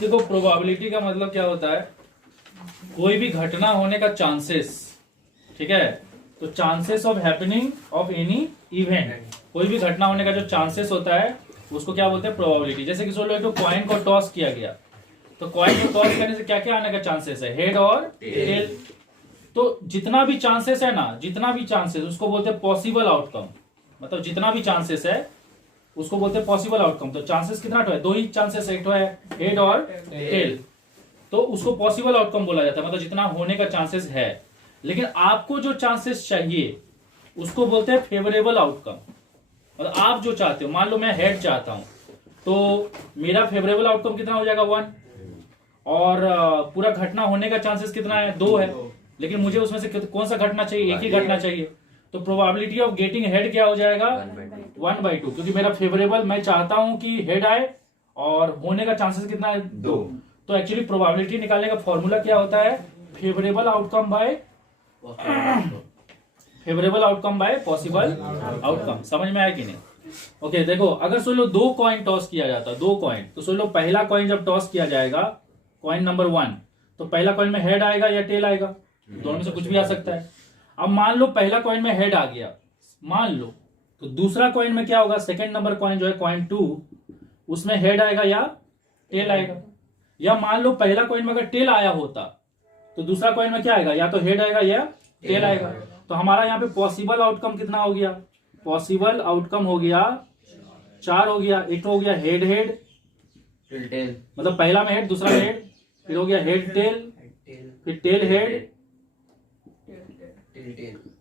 देखो प्रोबेबिलिटी का मतलब क्या होता है, कोई भी घटना होने का चांसेस, ठीक है। तो chances of happening of any event, कोई भी घटना होने का जो चांसेस होता है उसको क्या बोलते हैं, प्रोबेबिलिटी। जैसे कि सोचो एक कॉइन को टॉस किया गया, तो कॉइन को टॉस करने से क्या क्या आने का चांसेस है, हेड और टेल। तो जितना भी चांसेस है ना, जितना भी चांसेस उसको बोलते हैं पॉसिबल आउटकम। मतलब जितना भी चांसेस है उसको बोलते हैं पॉसिबल आउटकम। तो चांसेस कितना है, दो ही चांसेस, एक तो है हेड और टेल, तो उसको पॉसिबल आउटकम बोला जाता है, मतलब जितना होने का चांसेस है। लेकिन आपको जो चांसेस चाहिए उसको बोलते हैं फेवरेबल आउटकम। मतलब आप जो चाहते हो, मान लो मैं हेड चाहता हूं, तो मेरा फेवरेबल आउटकम कितना हो जाएगा 1, और पूरा घटना होने का चांसेस कितना है, 2 है। लेकिन मुझे उसमें से कौन सा घटना चाहिए, एक ही घटना चाहिए। तो प्रोबेबिलिटी ऑफ गेटिंग हेड क्या हो जाएगा, 1/2, क्योंकि मेरा फेवरेबल, मैं चाहता हूं कि हेड आए और होने का चांसेस कितना है, 2। तो एक्चुअली प्रोबेबिलिटी निकालने का फॉर्मूला क्या होता है, favourable outcome by possible outcome. समझ में आया कि नहीं? ओके, देखो अगर सोच लो 2 कॉइन टॉस किया जाता है, 2 कॉइन, तो सोच लो पहला कॉइन जब टॉस किया जाएगा, कॉइन नंबर 1, तो पहला कॉइन में हेड आएगा या टेल आएगा, दोनों में से कुछ भी आ सकता है। अब मान लो पहला कॉइन में हेड आ गया, मान लो, तो दूसरा कॉइन में क्या होगा, सेकंड नंबर कॉइन जो है कॉइन 2, उसमें हेड आएगा या टेल आएगा। या मान लो पहला कॉइन में अगर टेल आया होता तो दूसरा कॉइन में क्या आएगा, या तो हेड आएगा या टेल आएगा। तो हमारा यहाँ पे पॉसिबल आउटकम कितना हो गया, पॉसिबल आउटकम हो गया 4 हो गया। एक तो हो गया हेड हेड टेल, मतलब पहला में हेड, दूसरा में हेड, फिर हो गया हेड टेल, फिर टेल हेड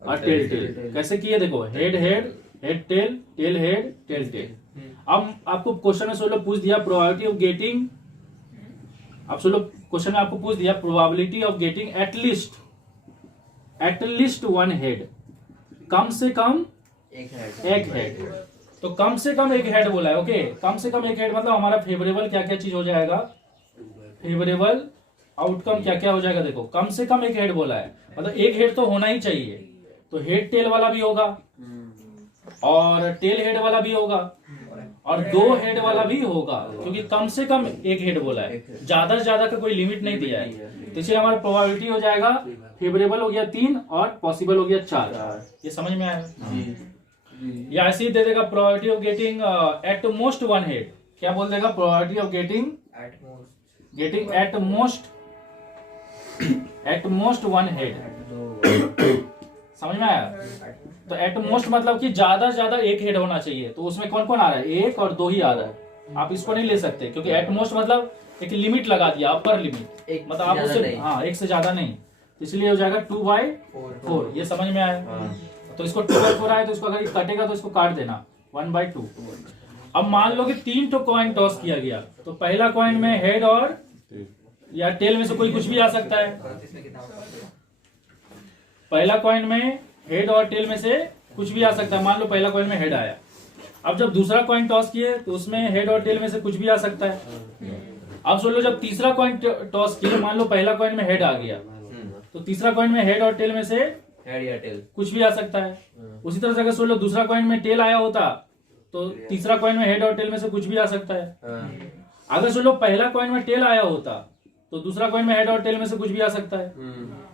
और टेल टेल। कैसे किए, देखो head head, head tail, tail head, tail tail. अब आपको क्वेश्चन में सोलो पूछ दिया प्रोबेबिलिटी ऑफ गेटिंग, अब सोलो क्वेश्चन में आपको पूछ दिया probability of getting at least 1 head, कम से कम एक हेड। तो कम से कम एक हेड बोला है, ओके। कम से कम एक हेड मतलब हमारा फेवरेबल क्या क्या चीज हो जाएगा, फेवरेबल आउटकम क्या क्या हो जाएगा। देखो कम से कम एक हेड बोला है, मतलब एक हेड तो होना ही चाहिए। तो हेड टेल वाला भी होगा और टेल हेड वाला भी होगा और 2 हेड वाला भी होगा, क्योंकि कम से कम एक हेड बोला है, ज्यादा से ज्यादा का कोई लिमिट नहीं दिया है। तो इसलिए हमारा प्रोबेबिलिटी हो जाएगा, फेवरेबल हो गया 3 और पॉसिबल हो गया 4। ये समझ में आया? या ऐसे ही दे देगा probability of getting at most 1 head. क्या बोल देगा, probability of getting at most 1 head. समझ में आया? तो एट मोस्ट मतलब कि ज्यादा से ज्यादा एक हेड होना चाहिए। तो उसमें कौन कौन आ रहा है, 1 और 2 ही आ रहा है। आप इसको नहीं ले सकते, क्योंकि एट मोस्ट मतलब एक लिमिट लगा दिया, अपर लिमिट, मतलब आप उससे, हाँ, एक से ज्यादा नहीं। इसलिए हो जाएगा 2/4। ये समझ में आया? तो इसको 2/4 आए तो इसको अगर कटेगा तो इसको काट देना 1/2। अब मान लो कि 3 तो कॉइन टॉस किया गया, तो पहला कॉइन में हेड और या टेल में से कोई कुछ भी आ सकता है। पहला कॉइन में हेड और टेल में से कुछ भी आ सकता है। मान लो पहला कॉइन में हेड आया, अब जब दूसरा कॉइन टॉस किए तो उसमें हेड और टेल में से कुछ भी आ सकता है। अब सोच लो जब तीसरा कॉइन टॉस किए, मान लो पहला कॉइन में हेड आ गया, तो तीसरा कॉइन में हेड और टेल में से हेड या टेल कुछ भी आ सकता है। उसी तरह से अगर सोच लो दूसरा कॉइन में टेल आया होता तो तीसरा कॉइन में हेड और टेल में से कुछ भी आ सकता है। अगर सोच लो पहला कॉइन में टेल आया होता तो दूसरा कॉइन में हेड और टेल में से कुछ भी आ सकता है।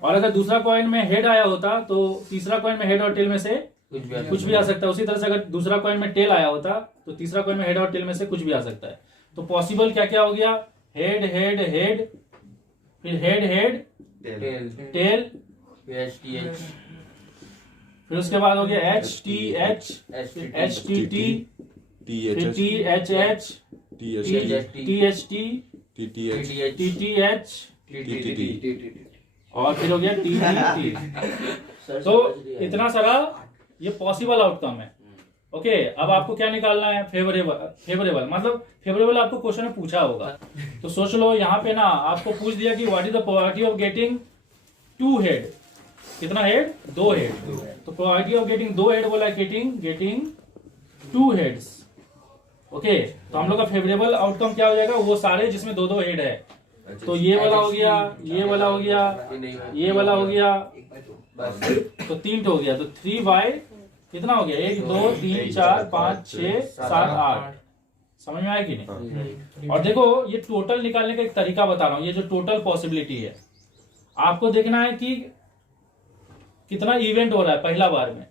और अगर दूसरा कॉइन में हेड आया होता तो तीसरा कॉइन में हेड और टेल में से कुछ भी आ सकता है। उसी तरह से अगर दूसरा कॉइन में टेल आया होता तो तीसरा कॉइन में हेड और टेल में से कुछ भी आ सकता है। तो पॉसिबल क्या क्या हो गया, हेड हेड हेड, फिर हेड हेड टेल, फिर उसके बाद हो गया H T H, H T T, फिर T H H, T H T, T T H, और फिर हो गया टी टी टी। तो इतना सारा ये पॉसिबल आउटकम है। ओके, अब आपको क्या निकालना है, फेवरेबल मतलब फेवरेबल आपको क्वेश्चन में पूछा होगा। तो सोच लो यहाँ पे ना आपको पूछ दिया कि what is the probability of getting 2 head. कितना हेड, 2 हेड। तो प्रोबेबिलिटी ऑफ गेटिंग 2 हेड बोला है, गेटिंग 2 हेड्स। ओके, तो हम लोग का फेवरेबल आउटकम क्या हो जाएगा, वो सारे जिसमें 2-2 हेड है। तो ये वाला हो गया, ये वाला हो गया, ये वाला हो गया, तो 3 हो गया। तो 3 बाय कितना हो गया, 1 2 3 4 5 6 7 8, समझ में आया कि नहीं? और देखो ये टोटल निकालने का एक तरीका बता रहा हूं, ये जो टोटल पॉसिबिलिटी है आपको देखना है कि कितना इवेंट हो रहा है पहला बार में।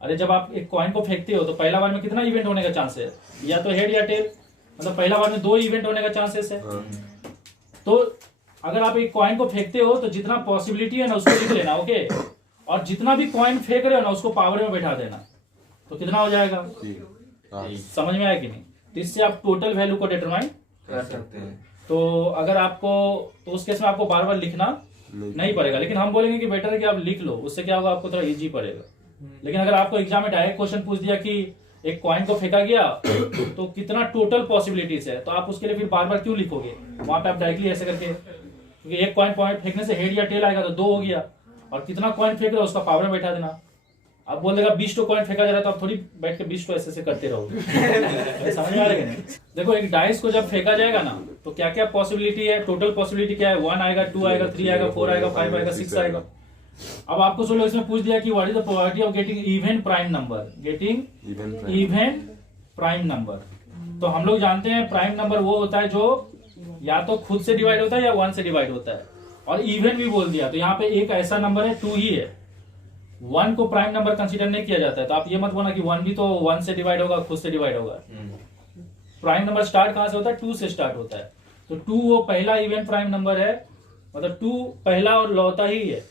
अरे जब आप एक कॉइन को फेंकते हो तो पहला बार में कितना इवेंट होने का चांस है, या तो हेड या टेल, मतलब पहला बार में 2 इवेंट होने का चांसेस है। तो अगर आप एक कॉइन को फेंकते हो तो जितना पॉसिबिलिटी है ना उसको लिख लेना, ओके। और जितना भी कॉइन फेंक रहे हो ना उसको पावर में बैठा देना, तो कितना हो जाएगा? समझ में आया कि नहीं? तो इससे आप टोटल वैल्यू को डिटरमाइन कर सकते हैं। तो अगर आपको, तो उस केस में आपको बार बार लिखना नहीं पड़ेगा, लेकिन हम बोलेंगे कि बेटर है कि आप लिख लो, उससे क्या होगा आपको थोड़ा इजी पड़ेगा। लेकिन अगर आपको एग्जाम में डायरेक्ट क्वेश्चन पूछ दिया कि एक कॉइन को फेंका गया तो कितना टोटल पॉसिबिलिटीज है, तो आप उसके लिए फिर बार बार क्यों लिखोगे? वहां पे आप डायरेक्टली ऐसे करके, क्योंकि एक कॉइन पॉइंट फेंकने से हेड या टेल आएगा तो 2 हो गया, और कितना कॉइन फेंक रहे हो उसका पावर में बैठा देना। आप बोल देगा 20 कॉइन फेंका जा रहा है तो आप थोड़ी बैठ के 20 ऐसे करते रहोगे। समझ में आ रहा है? देखो एक डाइस को जब फेंका जाएगा ना तो क्या क्या पॉसिबिलिटी है, टोटल पॉसिबिलिटी क्या है? 1 आएगा, 2 आएगा, 3 आएगा, 4 आएगा, 5 आएगा, 6 आएगा। अब आपको सोचो इसमें पूछ दिया कि what is the probability of getting even prime number, getting even prime number. तो हम लोग जानते हैं प्राइम नंबर वो होता है जो या तो खुद से डिवाइड होता है या 1 से डिवाइड होता है, और इवन भी बोल दिया तो यहाँ पे एक ऐसा नंबर है 2 ही है, 1 को प्राइम नंबर कंसीडर नहीं किया जाता है। तो आप ये मत बोलना कि 1 भी तो 1 से डिवाइड होगा, खुद से डिवाइड होगा। प्राइम नंबर स्टार्ट कहां से होता है? 2 से स्टार्ट होता है। तो 2 वो पहला इवन प्राइम नंबर है, मतलब 2 पहला और लौता ही है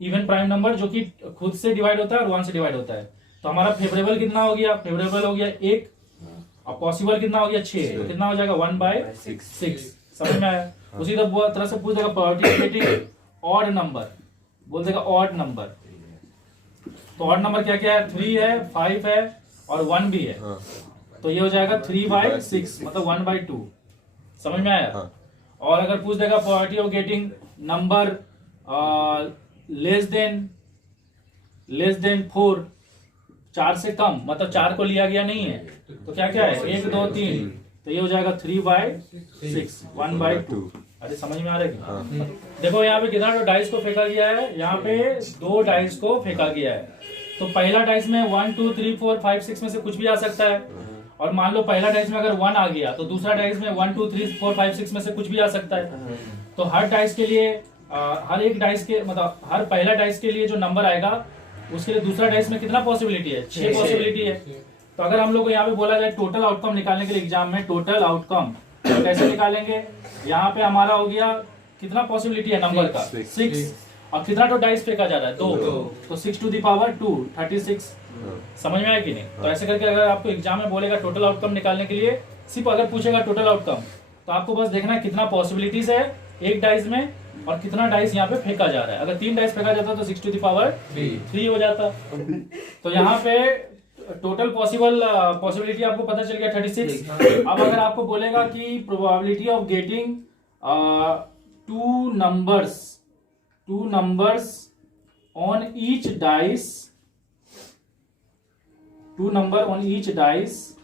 इवन प्राइम नंबर जो कि खुद से डिवाइड होता है और 1 से डिवाइड होता है। तो हमारा फेवरेबल कितना हो गया? फेवरेबल हो गया 1, और पॉसिबल कितना हो गया? 6। तो कितना हो जाएगा? 1/6। समझ में आया? उसी तरह से पूछ देगा प्रोबेबिलिटी ऑड नंबर, बोल देगा ऑड नंबर। तो ऑड नंबर क्या क्या है? 3 है, 5 है और 1 भी है। तो ये हो जाएगा 3/6, मतलब 1/2। समझ में आया? और अगर पूछ देगा probability of getting number less than 4, 4 से कम, मतलब 4 को लिया गया नहीं है, तो क्या क्या है? 1, 2, 3, तो ये हो जाएगा 3/6, 1/2। अरे समझ में आ रहा है क्या? देखो यहाँ पे कितना डाइस को फेंका गया है, यहाँ पे 2 डाइस को फेंका गया है। तो पहला डाइस में 1, 2, 3, 4, 5, 6 में से कुछ भी आ सकता है, और मान लो पहला डाइस में अगर 1 आ गया तो दूसरा डाइस में 1, 2, 3, 4, 5, 6 में से कुछ भी आ सकता है। तो हर डाइस के लिए हर एक डाइस के, मतलब हर पहला डाइस के लिए जो नंबर आएगा उसके लिए दूसरा डाइस में कितना पॉसिबिलिटी है? 6 पॉसिबिलिटी है। तो अगर हम लोग को यहाँ पे बोला जाए टोटल आउटकम निकालने के लिए एग्जाम में, टोटल आउटकम तो कैसे निकालेंगे? यहाँ पे हमारा हो गया कितना पॉसिबिलिटी है नंबर का? 6। और कितना तो डाइस फेंका जा रहा है? 2। तो 6 to the power 2, 36। समझ में आया कि नहीं? तो ऐसे करके अगर आपको एग्जाम में बोलेगा टोटल आउटकम निकालने के लिए, सिर्फ अगर पूछेगा टोटल आउटकम, तो आपको बस देखना है कितना पॉसिबिलिटीज है एक डाइस में और कितना डाइस यहाँ पे फेंका जा रहा है। अगर 3 डाइस फेंका जाता तो 6 to the power 3 हो जाता। तो यहाँ पे टोटल पॉसिबिलिटी आपको पता चल गया 36। अब अगर आपको बोलेगा कि probability of getting 2 numbers on each dice, 2 number on each dice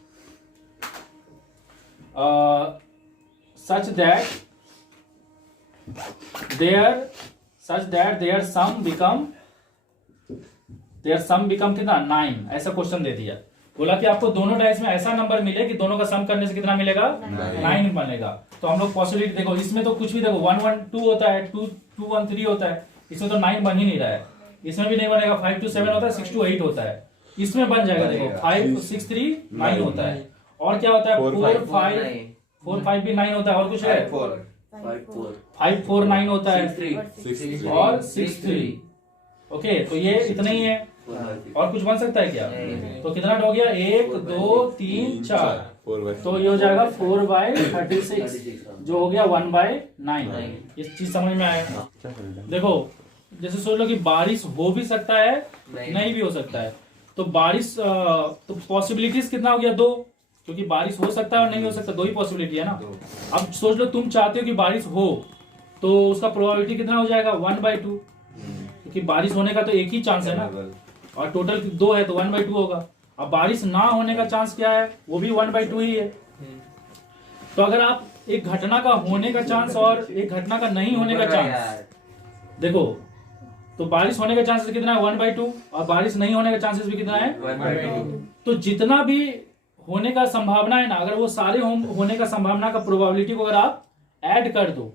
such that their sum become कितना? 9। ऐसा क्वेश्चन दे दिया, बोला कि आपको दोनों डाइस में ऐसा नंबर मिले कि दोनों का सम करने से कितना मिलेगा? 9 बनेगा। तो हम लोग पॉसिबिलिटी देखो, इसमें तो कुछ भी देखो 1, 1, 2 होता है, 2, 2, 1, 3 होता है, इसमें तो 9 बन ही नहीं रहा है। इसमें भी नहीं बनेगा। 5 to 7 होता है, 6 to 8 होता है, इसमें बन जाएगा। देखो 5, 6, 3, 9 होता है। और क्या होता है? 4, 5 भी 9 होता है। और कुछ है? 5, 4, 9 होता है, और 6, 3। ओके, तो ये इतना ही है। और कुछ बन सकता है क्या? तो कितना हो गया? 1, 2, 3, 4। तो ये हो जाएगा 4/36, जो हो गया 1/9। इस चीज समझ में आया? देखो जैसे सोच लो कि बारिश हो भी सकता है, नहीं भी हो सकता है। तो बारिश तो पॉसिबिलिटीज कितना हो गया? 2, क्योंकि बारिश हो सकता है और नहीं हो सकता, 2 ही पॉसिबिलिटी है ना। अब सोच लो तुम चाहते हो कि बारिश हो, तो उसका प्रोबेबिलिटी कितना हो जाएगा? 1/2, क्योंकि बारिश होने का तो एक ही चांस है ना, और टोटल 2 है तो 1/2 होगा। अब बारिश ना होने का चांस क्या है? वो भी 1/2 ही है। तो अगर आप एक घटना का होने का चांस और एक घटना का नहीं होने का चांस देखो, तो बारिश होने का चांसेस कितना है? 1/2, और बारिश नहीं होने का चांसेस भी कितना है? 1/2। तो जितना भी होने का संभावना है ना, अगर वो सारे होने का संभावना का प्रोबेबिलिटी को अगर आप ऐड कर दो,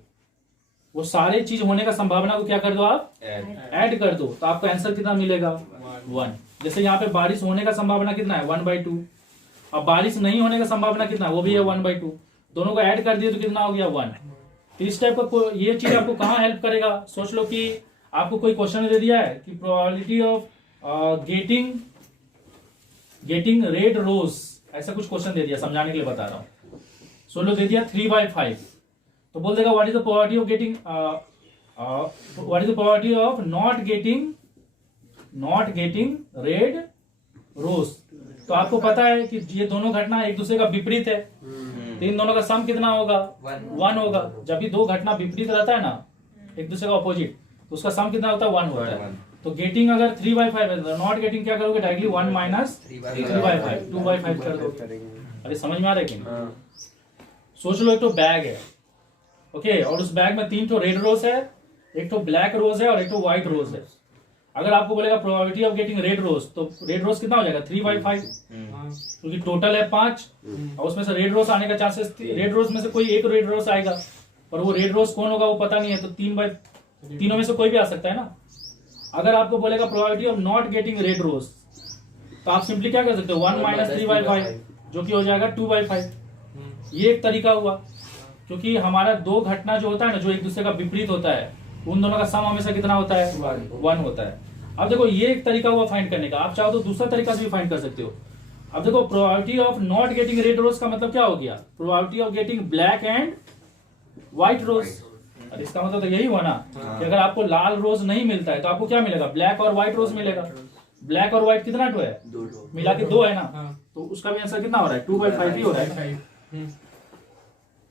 वो सारे चीज होने का संभावना को क्या कर दो आप ऐड कर दो, तो आपको आंसर कितना मिलेगा 1। जैसे यहाँ पे बारिश होने का संभावना कितना है 1/2, अब बारिश नहीं होने का संभावना कितना है वो भी है 1/2, दोनों को ऐड कर दिए तो कितना हो गया 1। तो इस टाइप का ये चीज आपको कहाँ हेल्प करेगा, सोच लो कि आपको कोई क्वेश्चन दे दिया है कि probability of getting red rose, ऐसा कुछ क्वेश्चन दे दिया, समझाने के लिए बता रहा हूँ। सोच लो दे दिया 3/5, तो बोल देगा what is the probability of getting what is the probability of not getting red rose. तो आपको पता है कि ये दोनों घटना एक दूसरे का विपरीत है, तो इन दोनों का सम कितना होगा 1 होगा। जब भी दो घटना विपरीत रहता है ना, एक दूसरे का ऑपोजिट, तो उसका सम कितना होता है 1 होता है। तो गेटिंग अगर 3/5 है तो नॉट गेटिंग क्या करोगे डायरेक्टली 1 माइनस 3/5 2/5 कर दोगे। अरे समझ में आ रहा है कि नहीं? सोच लो एक तो बैग है, ओके, और उस बैग में 3 तो रेड रोज है, एक तो ब्लैक रोज है और एक तो व्हाइट रोज है। अगर आपको बोलेगा probability of getting red rose, तो रेड रोज कितना हो जाएगा 3/5, क्योंकि टोटल है 5 और उसमें से रेड रोज आने का चांसेस, रेड रोज में से कोई एक रेड रोज आएगा, पर वो रेड रोज कौन होगा वो पता नहीं है, तो 3/तीनों में से कोई भी आ सकता है ना। अगर आपको बोलेगा probability of not getting red rose, तो आप सिंपली क्या कर सकते हो 1 माइनस 3/5, जो कि हो जाएगा 2/5। ये एक तरीका हुआ, क्योंकि हमारा दो घटना जो होता है ना, जो एक दूसरे का विपरीत होता है, उन दोनों का सम हमेशा कितना होता है 1 होता है। अब देखो ये एक तरीका हुआ फाइंड करने का, आप चाहो तो दूसरा तरीका से भी फाइंड कर सकते हो। अब देखो probability of not getting red rose का मतलब क्या हो गया, probability of getting black and white rose. और इसका मतलब तो यही हुआ ना कि अगर आपको लाल रोज नहीं मिलता है तो आपको क्या मिलेगा, ब्लैक और व्हाइट रोज मिलेगा। ब्लैक और व्हाइट कितना टू है, मिला के 2 है ना, तो उसका भी आंसर कितना हो रहा है 2/5 ही हो रहा है।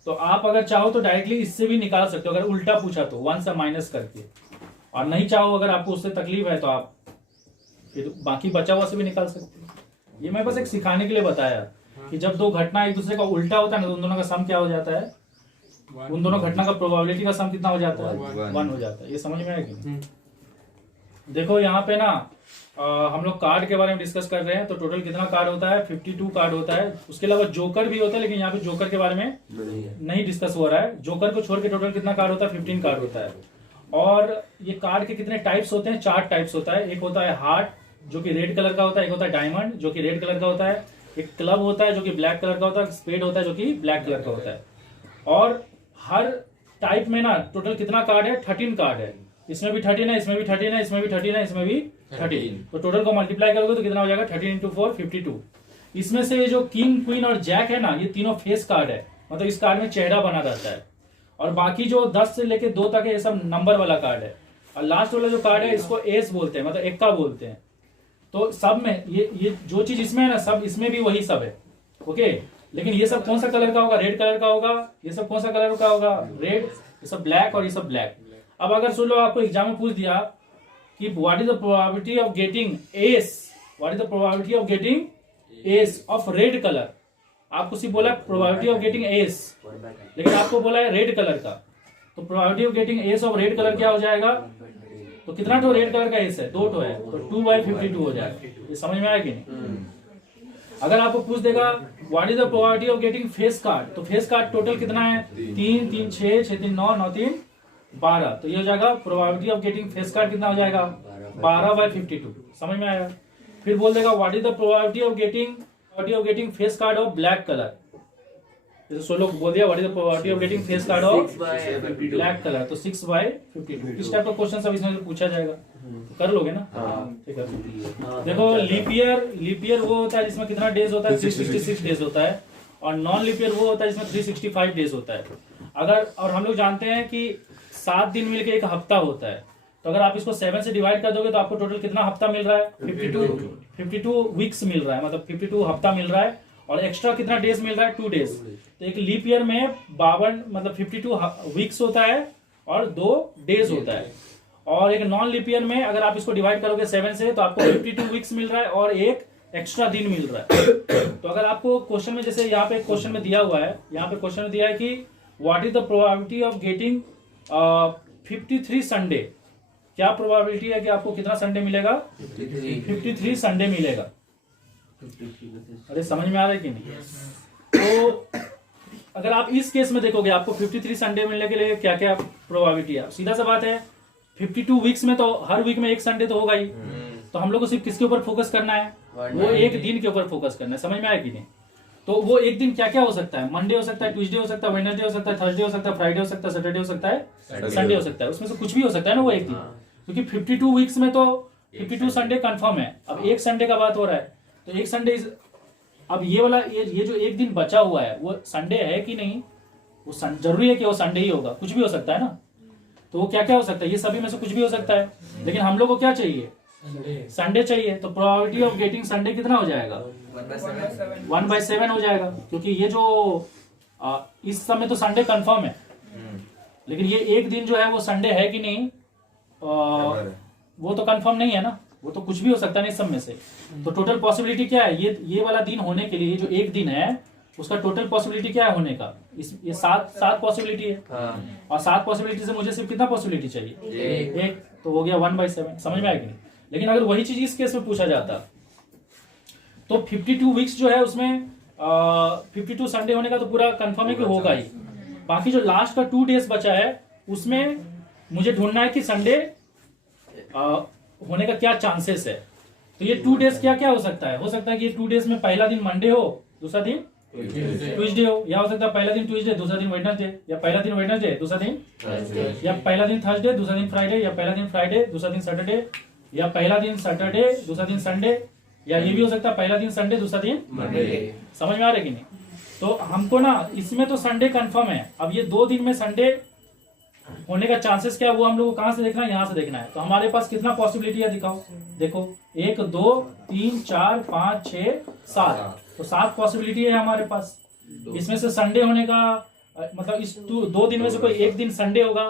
तो आप अगर चाहो तो डायरेक्टली इससे भी निकाल सकते हो, अगर उल्टा पूछा तो 1 से माइनस करके, और नहीं चाहो अगर आपको उससे तकलीफ है तो आप फिर बाकी बचा हुआ से भी निकाल सकते हो। ये मैं बस एक सिखाने के लिए बताया कि जब दो घटना एक दूसरे का उल्टा होता है ना, तो उन दोनों का सम क्या हो जाता है, उन दोनों घटना का प्रोबेबिलिटी का सम कितना हो जाता है 1 हो जाता है। ये समझ में आया कि नहीं? देखो यहाँ पे ना हम लोग कार्ड के बारे में डिस्कस कर रहे हैं, तो टोटल कितना कार्ड होता है 52 कार्ड होता है। उसके अलावा जोकर भी होता है, लेकिन यहाँ पे जोकर के बारे में नहीं डिस्कस हो रहा है। जोकर को छोड़ के टोटल कितना कार्ड होता है 15 कार्ड होता है। और ये कार्ड के कितने टाइप्स होते हैं, 4 टाइप्स होता है। एक होता है हार्ट जो कि रेड कलर का होता है, एक होता है डायमंड जो कि रेड कलर का होता है, एक क्लब होता है जो कि ब्लैक कलर का होता है, स्पेड होता है जो कि ब्लैक कलर का होता है। और हर टाइप में ना टोटल कितना कार्ड है 13 कार्ड है। इसमें भी 13 है, इसमें भी 13 है, इसमें भी 13 है, इसमें भी 13। तो टोटल को मल्टीप्लाई करोगे तो कितना हो जाएगा 13 × 4 52। इसमें से जो किंग क्वीन और जैक है ना, ये तीनों फेस कार्ड है, मतलब इस कार्ड में चेहरा बना रहता है। और बाकी जो 10 से लेके 2 तक है ये सब नंबर वाला कार्ड है। और लास्ट वाला जो कार्ड है इसको एस बोलते हैं, मतलब एक्का बोलते हैं। तो सब में ये जो चीज इसमें है ना, सब इसमें भी वही सब है, ओके। लेकिन ये सब कौन सा कलर का होगा, रेड कलर का होगा। ये सब कौन सा कलर का होगा, रेड। ये सब ब्लैक और ये सब ब्लैक। अब अगर सुन लो आपको एग्जाम में पूछ दिया कि what is the probability of getting S, what is the probability of getting S of red colour, आपको सिर्फ बोला प्रोबेबिलिटी ऑफ गेटिंग एस, लेकिन आपको बोला है रेड कलर का। तो probability of getting S of red colour क्या हो जाएगा, तो कितना ठो रेड कलर का एस है 2 ठो है, तो 2/52 हो जाएगा। ये समझ में आया कि नहीं? अगर आपको पूछ देगा what is the probability of getting face card, तो फेस कार्ड टोटल कितना है 3 3 6 6 3 9 9 3 12, तो ये हो जाएगा probability of getting face card कितना हो जाएगा 12/52। समझ में आया? फिर बोल देगा what is the probability of getting face card of black colour. जैसे 16 बोल दिया what is the probability of getting face card of black colour, तो 6/52। इस टाइप का क्वेश्चन सब इसमें पूछा जाएगा, कर लोगे ना? ठीक है। देखो लीप ईयर वो होता है जिसमें कितना डेज होता है 366 डेज होता है, और नॉन लीप ईयर वो होता है जिसमें 365 डेज होता है। अगर और हम लोग जानते हैं कि 7 दिन मिलके एक हफ्ता होता है, तो अगर आप इसको 7 से डिवाइड कर दोगे तो आपको टोटल कितना हफ्ता मिल रहा है 52 वीक्स मिल रहा है, मतलब 52 हफ्ता मिल रहा है। और एक्स्ट्रा कितना डेज मिल रहा है 2 डेज। तो एक लीप ईयर में 52 मतलब 52 वीक्स होता है और 2 डेज होता है। और एक नॉन लीप ईयर में अगर आप इसको डिवाइड करोगे 7 से तो आपको 52 वीक्स मिल रहा है और एक एक्स्ट्रा दिन मिल रहा है। तो अगर आपको क्वेश्चन में जैसे यहाँ पे क्वेश्चन में दिया हुआ है, यहाँ पे क्वेश्चन में दिया है कि what is the probability of getting 53 Sunday, क्या प्रोबेबिलिटी है कि आपको कितना संडे मिलेगा 53 संडे मिलेगा। अरे समझ में आ रहा है कि नहीं? तो अगर आप इस केस में देखोगे आपको 53 संडे मिलने के लिए क्या क्या प्रोबेबिलिटी है। सीधा सा बात है, 52 वीक्स में तो हर वीक में एक संडे तो होगा ही। तो हम लोग को सिर्फ किसके ऊपर फोकस करना है? वो एक दिन के ऊपर फोकस करना है। समझ में आया कि नहीं? तो वो एक दिन क्या क्या हो सकता है? मंडे हो सकता है, ट्यूसडे हो सकता है, वेडनेसडे हो सकता है, थर्सडे हो सकता है, फ्राइडे हो सकता है, सैटरडे हो सकता है, संडे हो सकता है। उसमें से कुछ भी हो सकता है ना वो एक दिन, क्योंकि 52 वीक्स में तो 52 संडे कंफर्म है। अब एक संडे का बात हो रहा है, तो एक संडे अब ये वाला ये जो एक दिन बचा हुआ है वो संडे है कि नहीं? वो जरूरी है कि वो संडे ही होगा? कुछ भी हो सकता है ना। तो वो क्या क्या हो सकता है? ये सभी में से कुछ भी हो सकता है, लेकिन हम लोग को क्या चाहिए? संडे चाहिए। तो प्रोबेबिलिटी ऑफ गेटिंग संडे कितना हो जाएगा? 1/7 हो जाएगा, क्योंकि ये जो इस समय तो संडे कंफर्म है, लेकिन ये एक दिन जो है वो संडे है कि नहीं वो तो कंफर्म नहीं है ना। वो तो कुछ भी हो सकता है ना इस सब में से। तो टोटल पॉसिबिलिटी क्या है? ये वाला दिन होने के लिए, ये जो एक दिन है उसका टोटल पॉसिबिलिटी क्या है होने का? ये सात पॉसिबिलिटी है। और 7 पॉसिबिलिटी से मुझे सिर्फ कितना पॉसिबिलिटी चाहिए? एक। तो हो गया 1/7। समझ में आएगी नहीं? लेकिन अगर वही चीज इस केस में पूछा जाता तो 52 वीक्स जो है उसमें 52 संडे होने का तो पूरा कंफर्म है कि होगा ही। बाकी जो लास्ट का 2 डेज बचा है उसमें मुझे ढूंढना है कि संडे होने का क्या चांसेस है। तो ये 2 डेज क्या क्या हो सकता है? हो सकता है कि ये 2 डेज में पहला दिन मंडे हो, दूसरा दिन ट्यूसडे हो, या हो सकता है पहला दिन ट्यूसडे, दूसरा दिन वेडनेसडे, या पहला दिन वेडनेसडे, दूसरा दिन या पहला दिन थर्सडे, दूसरा दिन फ्राइडे, या पहला दिन फ्राइडे, दूसरा दिन सैटरडे, या पहला दिन सैटरडे, दूसरा दिन संडे, या ये भी हो सकता है पहला दिन संडे, दूसरा दिन मंडे। समझ में आ रहा है कि नहीं? तो हमको ना इसमें तो संडे कंफर्म है। अब ये 2 दिन में संडे होने का चांसेस क्या है वो हम लोग को कहां से देखना है? यहाँ से देखना है। तो हमारे पास कितना पॉसिबिलिटी है दिखाओ। देखो 1 2 3 4 5 6 7, तो 7 पॉसिबिलिटी है हमारे पास। इसमें से संडे होने का मतलब इस 2 दिन में से कोई एक दिन संडे होगा,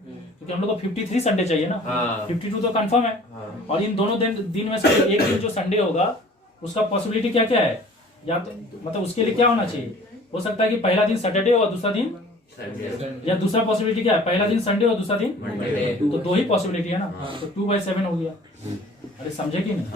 क्योंकि हम लोग को 53 संडे चाहिए ना। 52 तो कंफर्म है। और इन दोनों दिन में से एक दिन जो संडे होगा उसका पॉसिबिलिटी क्या क्या है? या तो मतलब उसके लिए क्या होना चाहिए? हो सकता है कि पहला दिन सैटरडे और दूसरा दिन, या दूसरा पॉसिबिलिटी क्या है? पहला दिन संडे और दूसरा दिन मंडे। तो 2 ही पॉसिबिलिटी है ना। तो 2/7 हो गया। अरे समझे कि नहीं?